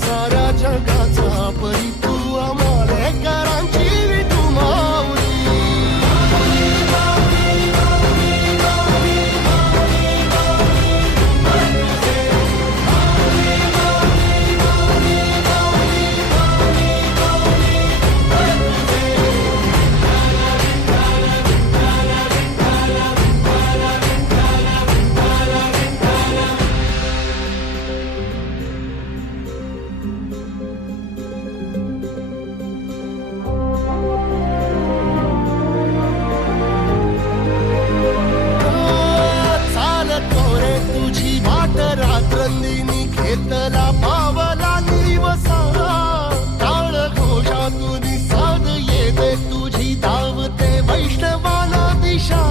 साऱ्या जगाचा परी तू आम्हाले करांची विठू माऊली. रात्रंदिनी घेतला पावला निवसा टाळ घोषातून साध येते तुझी धावते वैष्णवाला दिशा.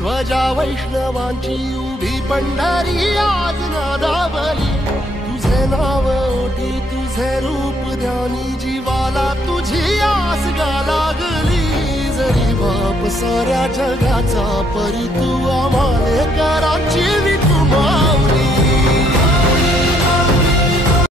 ध्वजा वैष्णवांची उभी पंढरी आज नादावली. तुझे नाव ओटी तुझे रूप ध्यानी जीवाला तुझी आस गा लागली. जरी बाप साऱ्या जगाचा परी तू आम्हाले करांची विठू माऊली.